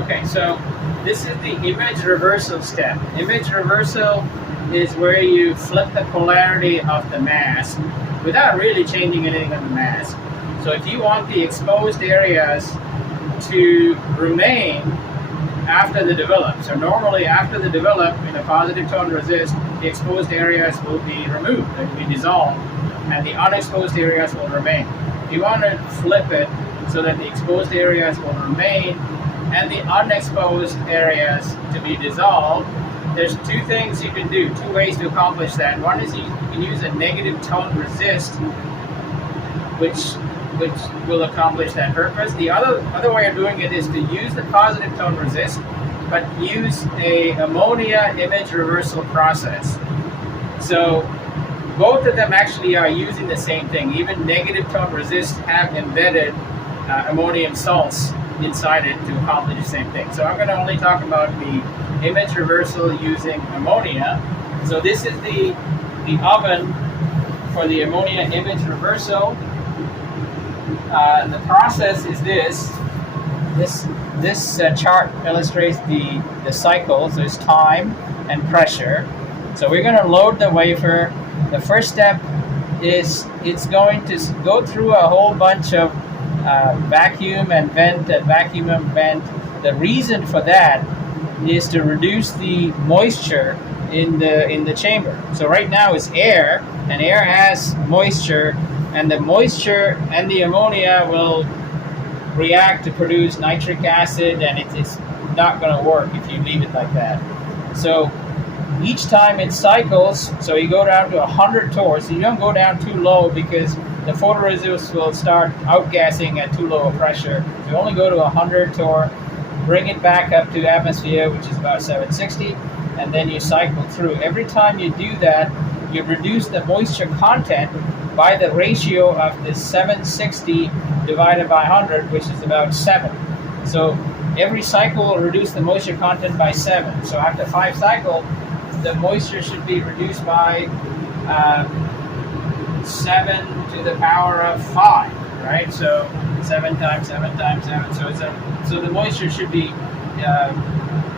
Okay, so this is the image reversal step. Image reversal is where you flip the polarity of the mask without really changing anything on the mask. So if you want the exposed areas to remain after the develop, so normally after the develop in a positive tone resist, the exposed areas will be removed, they will be dissolved, and the unexposed areas will remain. If you want to flip it so that the exposed areas will remain and the unexposed areas to be dissolved, there's two things you can do, two ways to accomplish that. One is you can use a negative tone resist, which will accomplish that purpose. The other way of doing it is to use the positive tone resist, but use a ammonia image reversal process. So both of them actually are using the same thing. Even negative tone resist have embedded ammonium salts inside it to accomplish the same thing. So I'm going to only talk about the image reversal using ammonia. So this is the oven for the ammonia image reversal. The process is this chart illustrates the cycle, so it's time and pressure. So we're going to load the wafer. The first step is it's going to go through a whole bunch of vacuum and vent and vacuum and vent. The reason for that is to reduce the moisture in the chamber. So right now it's air, and air has moisture, and the moisture and the ammonia will react to produce nitric acid, and it's not going to work if you leave it like that. So each time it cycles, so you go down to 100 torrs. So you don't go down too low because the photoresist will start outgassing at too low a pressure. So you only go to 100 torr, bring it back up to atmosphere, which is about 760, and then you cycle through. Every time you do that, you reduce the moisture content by the ratio of the 760 divided by 100, which is about 7. So every cycle will reduce the moisture content by 7. So after 5 cycles, the moisture should be reduced by 7 to the power of 5, right? So 7 times 7 times 7. So the moisture should be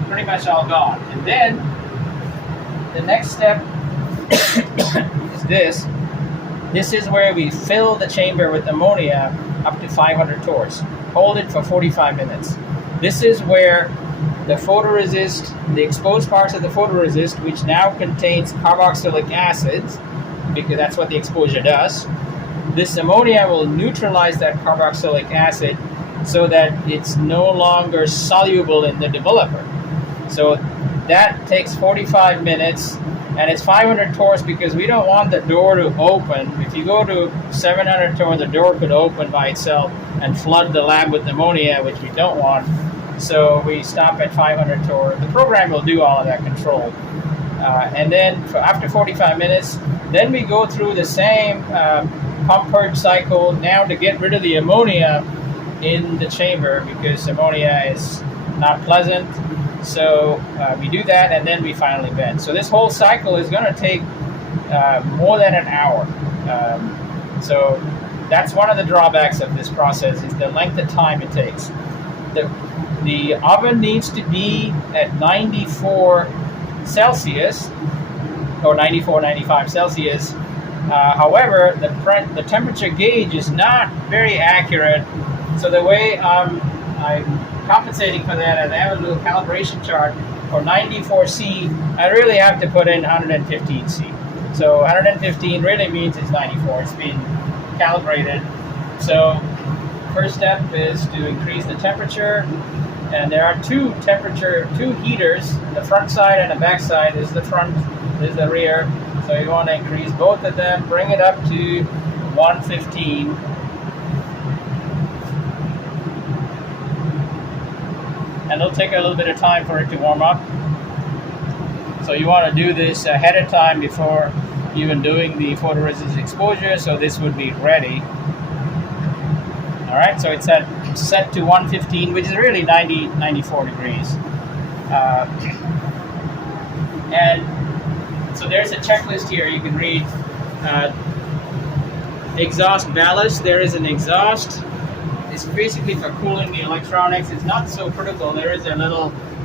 pretty much all gone. And then the next step is this. This is where we fill the chamber with ammonia up to 500 torrs. Hold it for 45 minutes. This is where the photoresist, the exposed parts of the photoresist, which now contains carboxylic acids, because that's what the exposure does, this ammonia will neutralize that carboxylic acid so that it's no longer soluble in the developer. So that takes 45 minutes, and it's 500 torrs because we don't want the door to open. If you go to 700 torr, the door could open by itself and flood the lab with ammonia, which we don't want. So we stop at 500 torr. The program will do all of that control. And then after 45 minutes, then we go through the same pump purge cycle now to get rid of the ammonia in the chamber, because ammonia is not pleasant. So we do that, and then we finally vent. So this whole cycle is going to take more than an hour. So that's one of the drawbacks of this process, is the length of time it takes. The oven needs to be at 94 Celsius, or 94, 95 Celsius. However, the temperature gauge is not very accurate. So the way I'm compensating for that, and I have a little calibration chart for 94C, I really have to put in 115C. So 115 really means it's 94. It's been calibrated. So first step is to increase the temperature, and there are two heaters. The front side and the back side. Is the front, is the rear. So you want to increase both of them, bring it up to 115. And it'll take a little bit of time for it to warm up. So you want to do this ahead of time before even doing the photoresist exposure, so this would be ready. All right, so it's set to 115, which is really 94 degrees. And so there's a checklist here you can read. Exhaust ballast, there is an exhaust is basically for cooling the electronics. It's not so critical. There is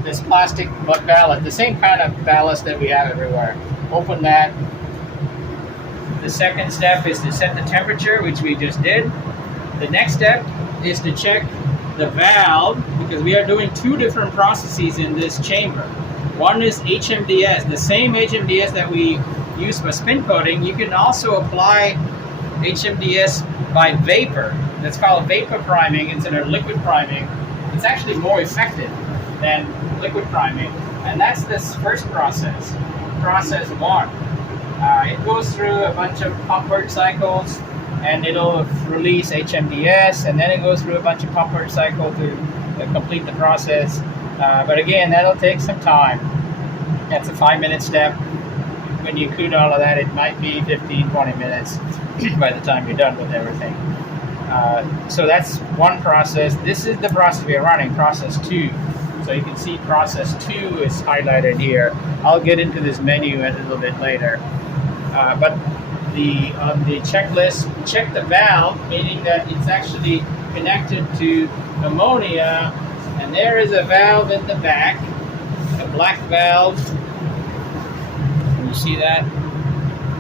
this plastic ballast, the same kind of ballast that we have everywhere. Open that. The second step is to set the temperature, which we just did. The next step is to check the valve, because we are doing two different processes in this chamber. One is HMDS, the same HMDS that we use for spin coating. You can also apply HMDS by vapor. That's called vapor priming instead of liquid priming. It's actually more effective than liquid priming, and that's this first process, process 1. It goes through a bunch of pump work cycles, and it'll release HMDS, and then it goes through a bunch of pump work cycles to complete the process. But again, that'll take some time. That's a 5-minute step. When you include all of that, it might be 15-20 minutes by the time you're done with everything. So that's one process. This is the process we are running, process 2. So you can see process 2 is highlighted here. I'll get into this menu a little bit later. But on the checklist, check the valve, meaning that it's actually connected to ammonia, and there is a valve in the back, a black valve. Can you see that?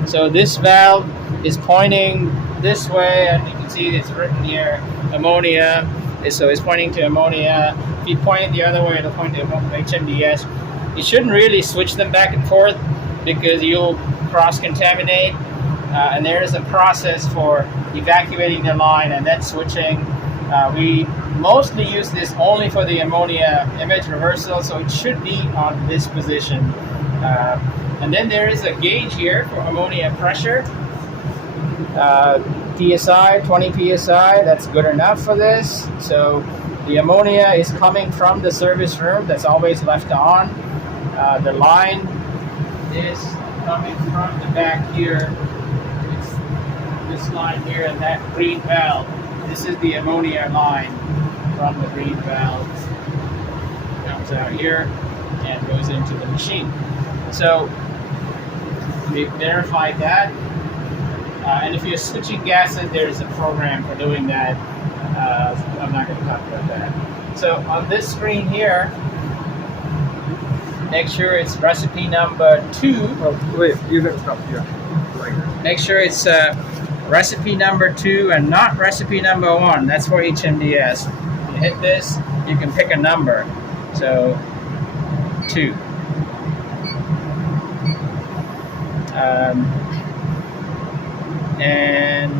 So this valve is pointing this way, and you can see it's written here, ammonia. So it's pointing to ammonia. If you point it the other way, it'll point to HMDS. You shouldn't really switch them back and forth because you'll cross-contaminate. And there is a process for evacuating the line and then switching. We mostly use this only for the ammonia image reversal, so it should be on this position. And then there is a gauge here for ammonia pressure. PSI, 20 PSI, that's good enough for this. So the ammonia is coming from the service room, that's always left on. The line is coming from the back here. It's this line here and that green valve. This is the ammonia line from the green valve. Comes out here and goes into the machine. So we verified that. And if you're switching gases, there's a program for doing that. I'm not going to talk about that. So on this screen here, make sure it's recipe number 2. Oh, wait, you got to stop here. Make sure it's recipe number 2 and not recipe number 1. That's for HMDS. You hit this, you can pick a number. So 2. And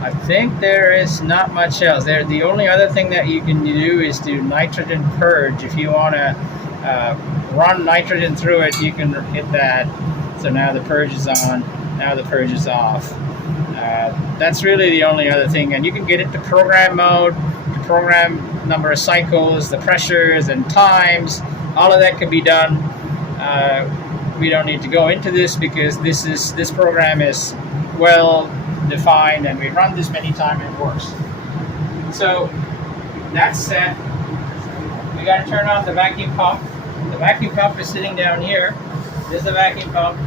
I think there is not much else. The only other thing that you can do is do nitrogen purge. If you want to run nitrogen through it, you can hit that. So now the purge is on, now the purge is off. That's really the only other thing. And you can get it to program mode, to program number of cycles, the pressures and times. All of that can be done. We don't need to go into this because this program is well defined, and we run this many times and it works. So that's set. We got to turn on the vacuum pump. The vacuum pump is sitting down here. This is the vacuum pump.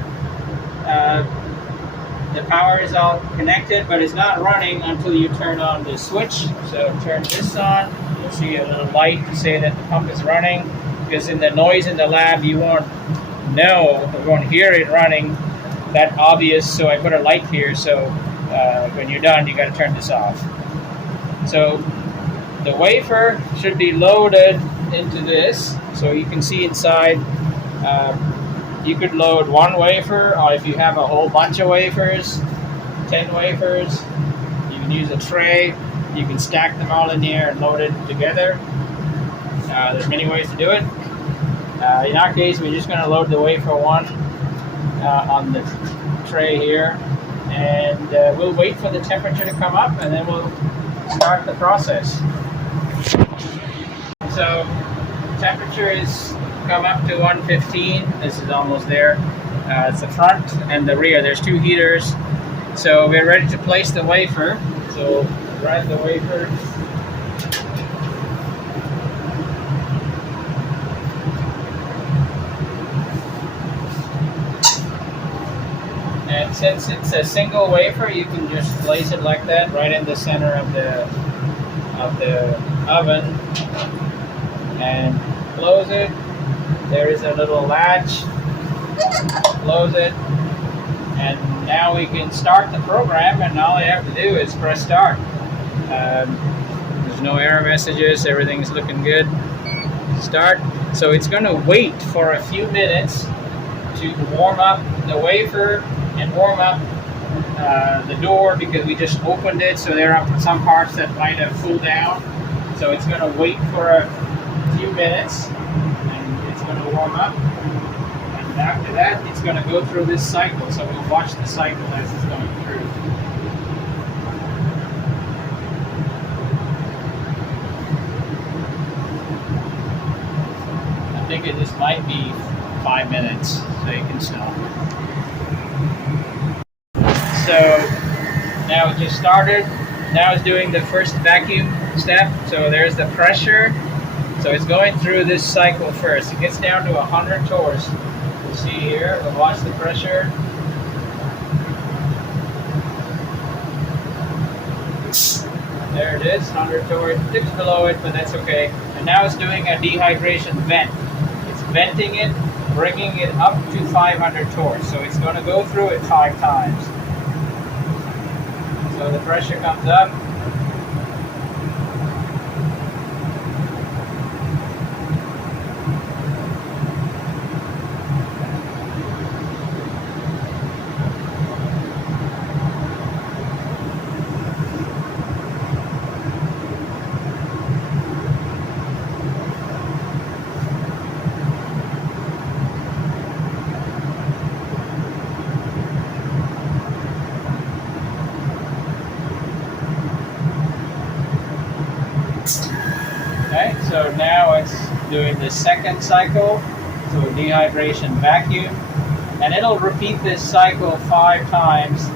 The power is all connected, but it's not running until you turn on the switch. So turn this on. You'll see a little light to say that the pump is running, because in the noise in the lab you won't know, you won't hear it running that obvious. So I put a light here, so when you're done, you got to turn this off. So the wafer should be loaded into this, so you can see inside. You could load one wafer, or if you have a whole bunch of wafers, 10 wafers, you can use a tray. You can stack them all in here and load it together. There's many ways to do it. In our case, we're just going to load the wafer 1 on the tray here, and we'll wait for the temperature to come up, and then we'll start the process. So temperature is come up to 115. This is almost there. It's the front and the rear. There's 2 heaters. So we're ready to place the wafer. So drive the wafer. And since it's a single wafer, you can just place it like that right in the center of the of the oven and close it. There is a little latch. Close it. And now we can start the program, and all you have to do is press start. There's no error messages, everything's looking good. Start. So it's going to wait for a few minutes to warm up the wafer and warm up the door, because we just opened it, so there are some parts that might have cooled down. So it's going to wait for a few minutes, and it's going to warm up. And after that, it's going to go through this cycle. So we'll watch the cycle as it's going through. I think this might be 5 minutes, so you can stop. So now it just started. Now it's doing the first vacuum step. So there's the pressure. So it's going through this cycle first. It gets down to 100 torrs. You'll see here, we'll watch the pressure. There it is, 100 torrs. It dips below it, but that's okay. And now it's doing a dehydration vent. It's venting it, bringing it up to 500 torrs. So it's going to go through it 5 times. So the pressure comes up. Okay, so now it's doing the second cycle, so dehydration vacuum, and it'll repeat this cycle 5 times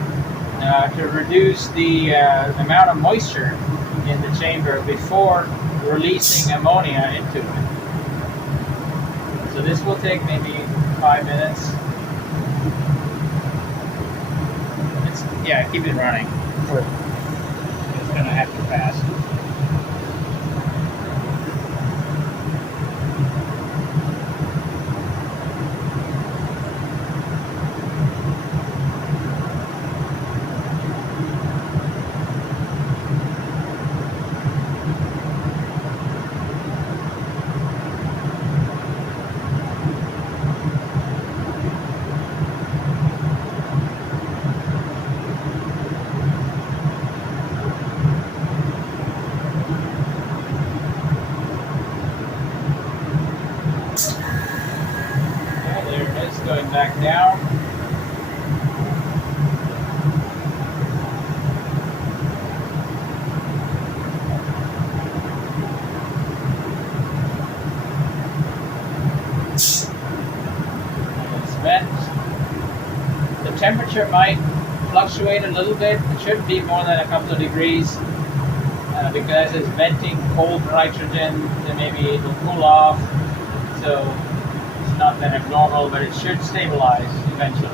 to reduce the amount of moisture in the chamber before releasing ammonia into it. So this will take maybe 5 minutes. Yeah, keep it running. It's gonna have to pass. Going back down. It's vent. The temperature might fluctuate a little bit. It shouldn't be more than a couple of degrees because it's venting cold nitrogen, then maybe it'll cool off. So not that abnormal, but it should stabilize eventually.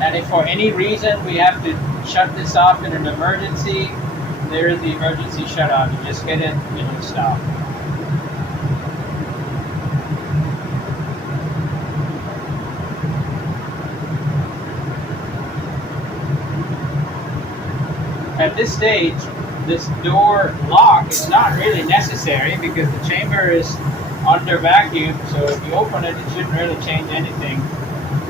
And if for any reason we have to shut this off in an emergency, there is the emergency shutoff. You just get it, it'll stop. At this stage, this door lock is not really necessary because the chamber is under vacuum, so if you open it, it shouldn't really change anything.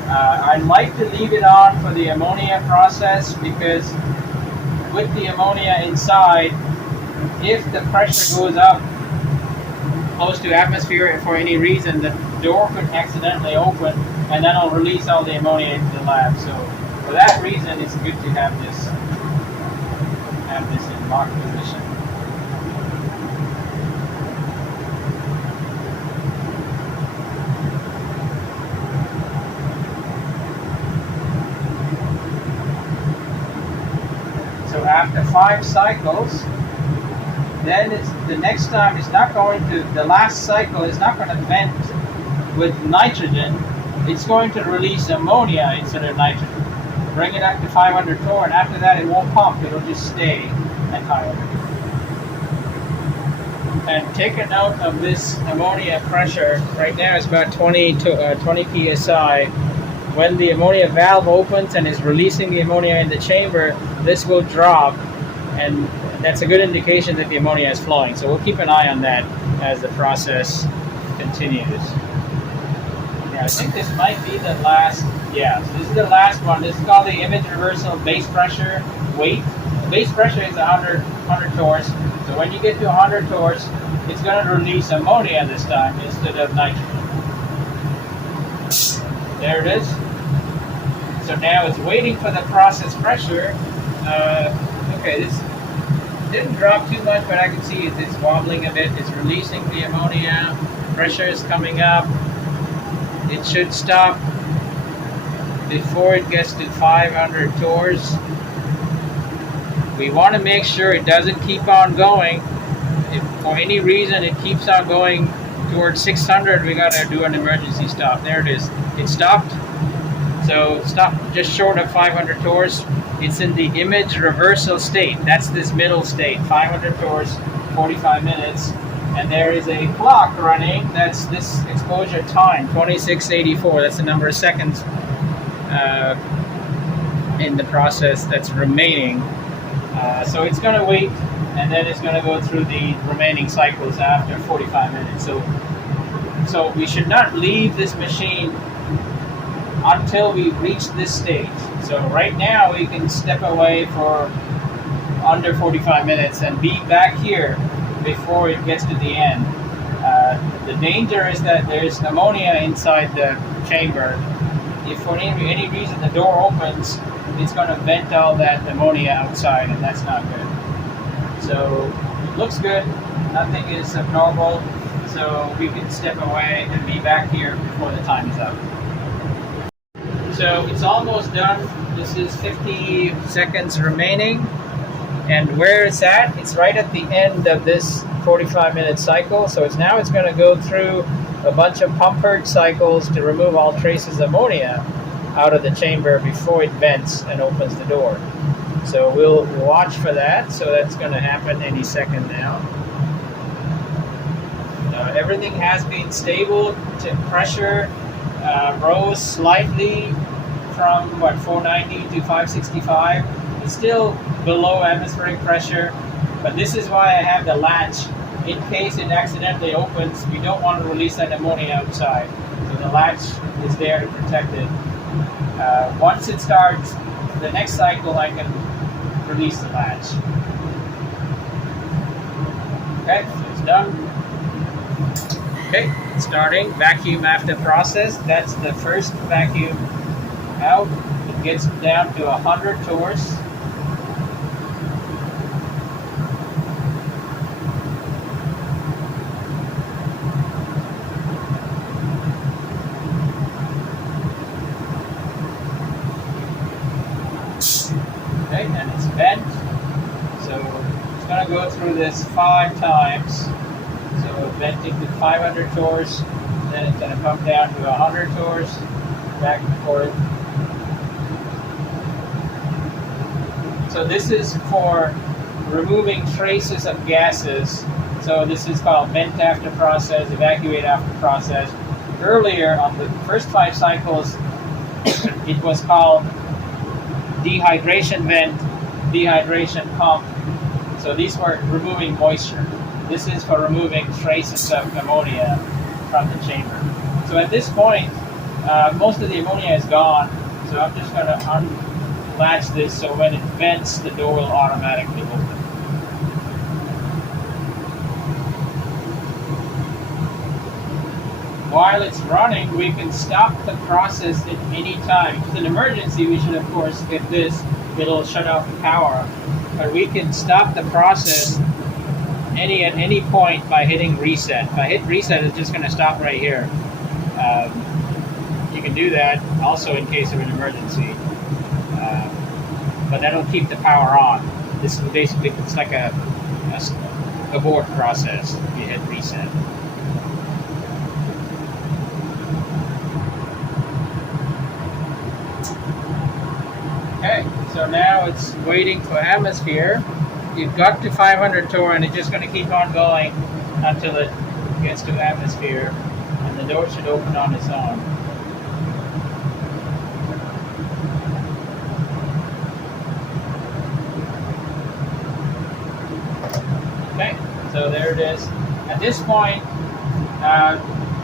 I like to leave it on for the ammonia process because with the ammonia inside, if the pressure goes up close to atmosphere for any reason, the door could accidentally open and then it'll release all the ammonia into the lab. So for that reason, it's good to have this in lock position. So after 5 cycles, then the next time it's not going to, the last cycle is not going to vent with nitrogen, it's going to release ammonia instead of nitrogen. Bring it up to 500 torr, and after that it won't pump, it'll just stay at 500 torr. And take a note of this ammonia pressure. Right now it's about 20 psi. When the ammonia valve opens and is releasing the ammonia in the chamber, this will drop, and that's a good indication that the ammonia is flowing. So we'll keep an eye on that as the process continues. Yeah, I think this might be the last. Yeah, so this is the last one. This is called the image reversal base pressure weight. The base pressure is 100 torrs. So when you get to 100 torrs, it's going to release ammonia this time instead of nitrogen. There it is. So now it's waiting for the process pressure. Okay, this didn't drop too much, but I can see it's wobbling a bit. It's releasing the ammonia. Pressure is coming up. It should stop before it gets to 500 torrs. We want to make sure it doesn't keep on going. If for any reason it keeps on going towards 600, we got to do an emergency stop. There it is. It stopped. So stop just short of 500 torrs. It's in the image reversal state. That's this middle state, 500 torrs, 45 minutes. And there is a clock running. That's this exposure time, 2684. That's the number of seconds in the process that's remaining. So it's going to wait, and then it's going to go through the remaining cycles after 45 minutes. So we should not leave this machine until we reach this stage. So right now we can step away for under 45 minutes and be back here before it gets to the end. The danger is that there's ammonia inside the chamber. If for any reason the door opens, it's going to vent all that ammonia outside, and that's not good. So it looks good, nothing is abnormal, so we can step away and be back here before the time is up. So it's almost done. This is 50 seconds remaining, and where it's at, it's right at the end of this 45-minute cycle. So it's going to go through a bunch of pump purge cycles to remove all traces of ammonia out of the chamber before it vents and opens the door. So we'll watch for that. So that's going to happen any second now. Everything has been stable. Pressure rose slightly from 490 to 565. It's still below atmospheric pressure, but this is why I have the latch. In case it accidentally opens, we don't want to release that ammonia outside. So the latch is there to protect it. Once it starts the next cycle, I can release the latch. Okay, so it's done. Okay, starting vacuum after process. That's the first vacuum out. It gets down to 100 torrs. Okay, and it's bent. So it's going to go through this 5 times. So venting to 500 torrs, then it's going to pump down to 100 torrs, back and forth. So this is for removing traces of gases. So this is called vent after process, evacuate after process. Earlier on the first 5 cycles, it was called dehydration vent, dehydration pump. So these were removing moisture. This is for removing traces of ammonia from the chamber. So at this point, most of the ammonia is gone. So I'm just going to unlatch this so when it vents, the door will automatically open. While it's running, we can stop the process at any time. If it's an emergency, we should, of course, hit this. It'll shut off the power. But we can stop the process at any point by hitting reset. If I hit reset, it's just going to stop right here. You can do that also in case of an emergency. But that'll keep the power on. This is basically, it's like a abort process if you hit reset. So now it's waiting for atmosphere. You've got to 500 torr, and it's just going to keep on going until it gets to atmosphere, and the door should open on its own. Okay, so there it is. At this point,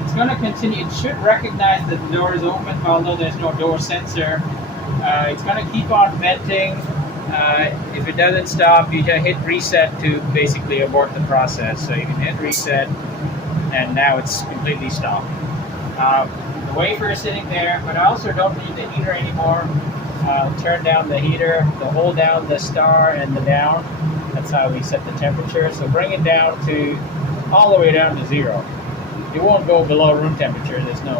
it's going to continue. It should recognize that the door is open, although there's no door sensor. It's going to keep on venting. If it doesn't stop, you just hit reset to basically abort the process. So you can hit reset, and now it's completely stopped. The wafer is sitting there, but I also don't need the heater anymore. Turn down the heater, hold down the star and the down. That's how we set the temperature. So bring it down to all the way down to 0. It won't go below room temperature. There's no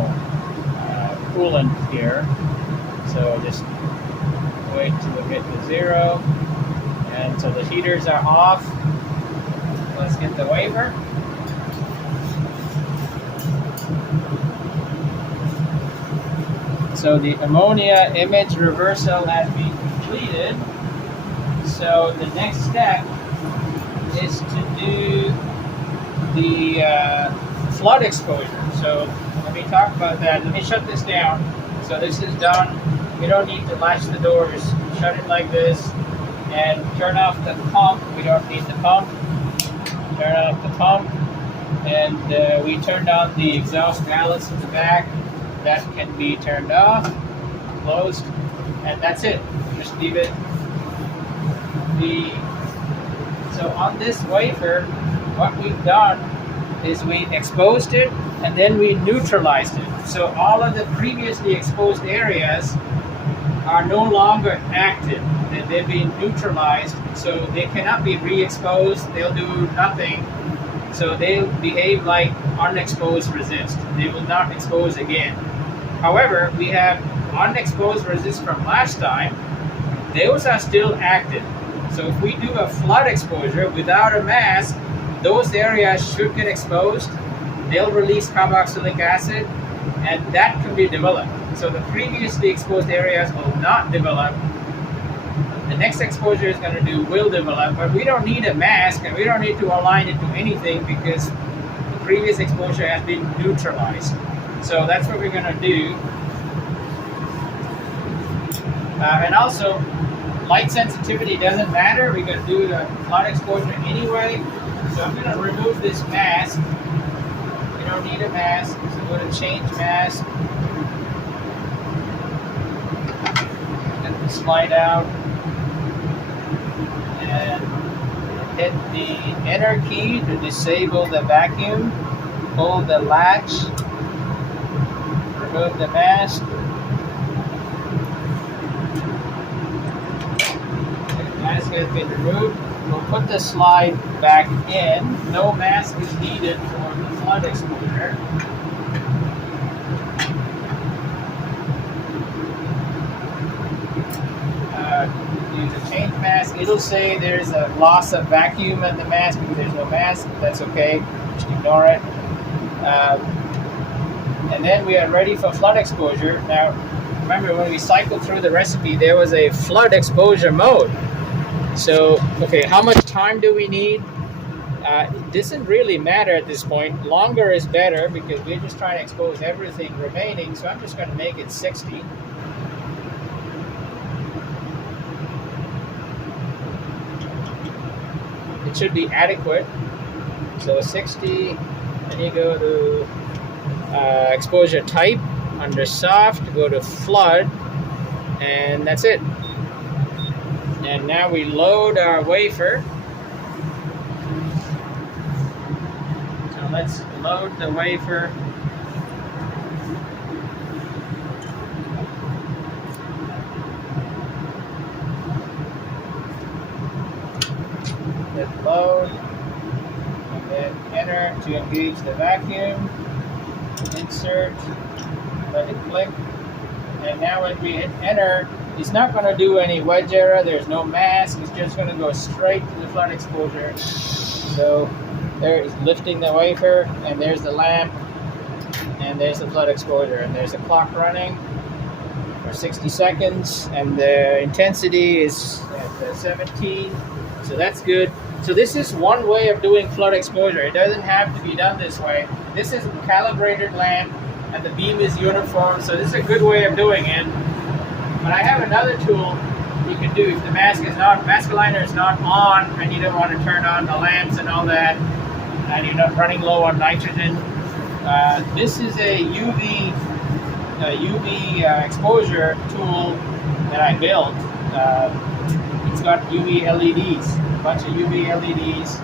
coolant here. So just wait till we get to 0. And so the heaters are off. Let's get the wafer. So the ammonia image reversal has been completed. So the next step is to do the flood exposure. So let me talk about that. Let me shut this down. So this is done. We don't need to latch the door. Just shut it like this and turn off the pump. We don't need the pump. Turn off the pump, and we turned on the exhaust valves in the back. That can be turned off, closed, and that's it. Just leave it. So on this wafer, what we've done is we exposed it and then we neutralized it. So all of the previously exposed areas are no longer active. They've been neutralized, so they cannot be re-exposed. They'll do nothing. So they'll behave like unexposed resist. They will not expose again. However, we have unexposed resist from last time. Those are still active. So if we do a flood exposure without a mask, those areas should get exposed. They'll release carboxylic acid, and that can be developed. So the previously exposed areas will not develop. The next exposure is will develop, but we don't need a mask, and we don't need to align it to anything because the previous exposure has been neutralized. So that's what we're going to do. And also, light sensitivity doesn't matter. We're going to do the flood exposure anyway. So I'm going to remove this mask. We don't need a mask. So go to change mask. Get the slide out. And hit the enter key to disable the vacuum. Hold the latch. Remove the mask. The mask has been removed. We'll put the slide back in. No mask is needed for the flood exposure. Use a change mask. It'll say there's a loss of vacuum in the mask because there's no mask. That's okay. Just ignore it. And then we are ready for flood exposure. Now, remember when we cycled through the recipe, there was a flood exposure mode. So, okay, how much time do we need? It doesn't really matter at this point. Longer is better because we're just trying to expose everything remaining. So I'm just going to make it 60. It should be adequate. So 60, then you go to exposure type, under soft, go to flood, and that's it. And now we load our wafer. So let's load the wafer. Hit load, and then enter to engage the vacuum. Insert, let it click, and now when we hit enter, it's not going to do any wedge error. There's no mask. It's just going to go straight to the flood exposure. So there is lifting the wafer, and there's the lamp, and there's the flood exposure, and there's the clock running. for 60 seconds, and the intensity is at 17, so that's good. So this is one way of doing flood exposure. It doesn't have to be done this way. This is a calibrated lamp, and the beam is uniform, so this is a good way of doing it. But I have another tool you can do if the mask aligner is not on, and you don't want to turn on the lamps and all that, and you're not running low on nitrogen. This is a UV exposure tool that I built. It's got UV LEDs, a bunch of UV LEDs,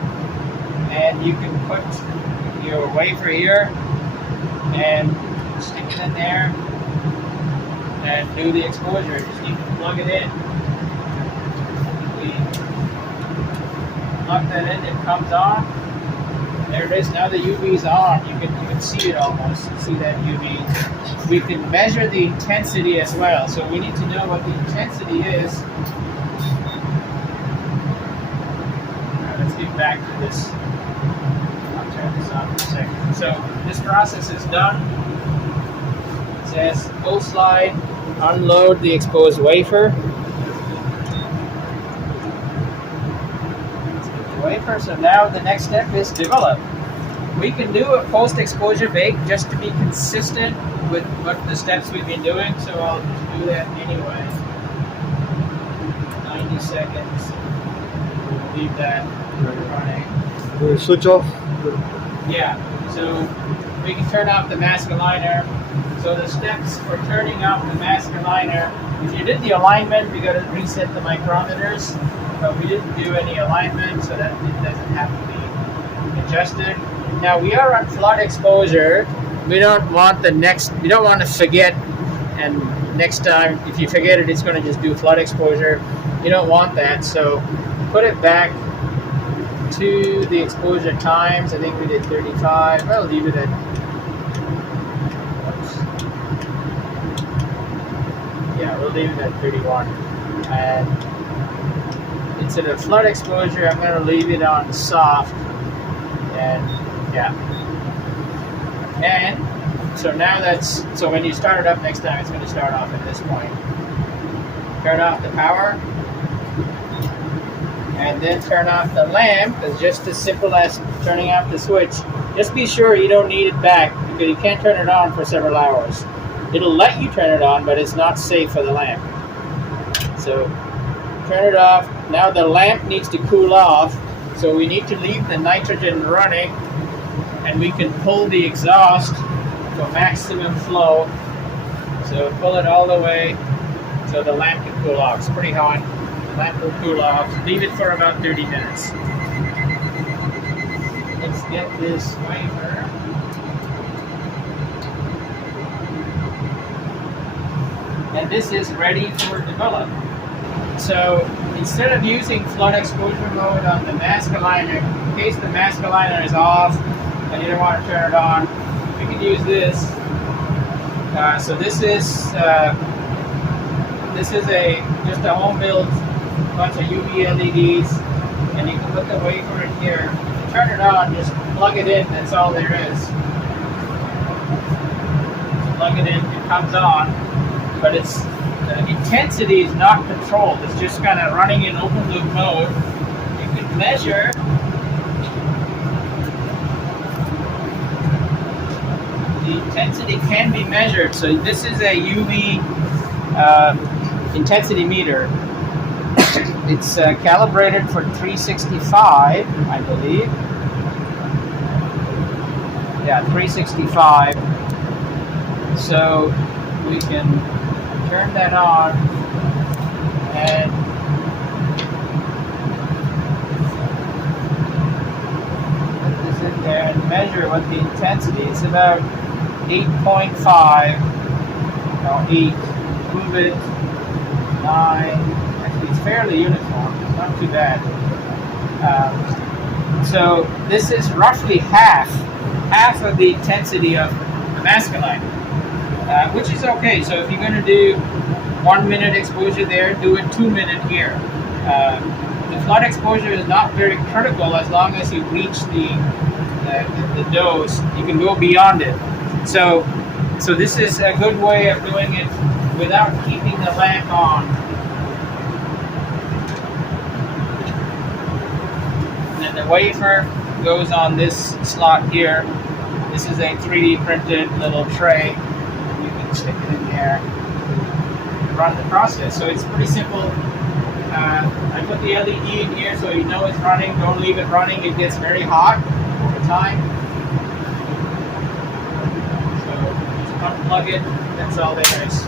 and you can put your wafer here and stick it in there and do the exposure. You just need to plug it in. We plug that in, it comes on. There it is. Now the UV is on. You can see it almost. See that UV. We can measure the intensity as well. So we need to know what the intensity is. Right, let's get back to this. I'll turn this on for a second. So this process is done. It says pull slide, unload the exposed wafer. So now the next step is develop. We can do a post-exposure bake just to be consistent with what the steps we've been doing, so I'll just do that anyway. 90 seconds. We'll leave that running. We'll switch off. Yeah, so we can turn off the mask aligner. So the steps for turning off the mask aligner, if you did the alignment, we got to reset the micrometers. But we didn't do any alignment, so that it doesn't have to be adjusted. Now we are on flood exposure. We don't want to forget, and next time if you forget it, it's going to just do flood exposure. You don't want that, so put it back to the exposure times. I think we did 35. I'll leave it at, yeah, we'll leave it at 31. And instead of flood exposure, I'm going to leave it on soft, and yeah. And so now so when you start it up next time, it's going to start off at this point. Turn off the power, and then turn off the lamp. It's just as simple as turning off the switch. Just be sure you don't need it back, because you can't turn it on for several hours. It'll let you turn it on, but it's not safe for the lamp. So turn it off. Now the lamp needs to cool off, so we need to leave the nitrogen running, and we can pull the exhaust for maximum flow. So pull it all the way so the lamp can cool off. It's pretty hot. The lamp will cool off. Leave it for about 30 minutes. Let's get this wafer. And this is ready for develop. So instead of using flood exposure mode on the mask aligner, in case the mask aligner is off and you don't want to turn it on, we can use this. So this is just a home built bunch of UV LEDs, and you can put the wafer in here. To turn it on, just plug it in. That's all there is. Plug it in, it comes on, but it's the intensity is not controlled. It's just kind of running in open loop mode. You can measure the intensity can be measured. So this is a UV intensity meter. It's calibrated for 365, I believe. Yeah, 365. So we can turn that on and put this in there and measure what the intensity is. About 8.5, no, 8, move it, 9, actually it's fairly uniform, it's not too bad. So this is roughly half of the intensity of the mask aligner. Which is okay. So if you're going to do 1 minute exposure there, do it 2 minute here. The flood exposure is not very critical as long as you reach the dose. You can go beyond it. So this is a good way of doing it without keeping the lamp on. And then the wafer goes on this slot here. This is a 3D printed little tray. You can stick it in there and run the process. So it's pretty simple. I put the LED in here so you know it's running. Don't leave it running. It gets very hot over time. So just unplug it. That's all there is.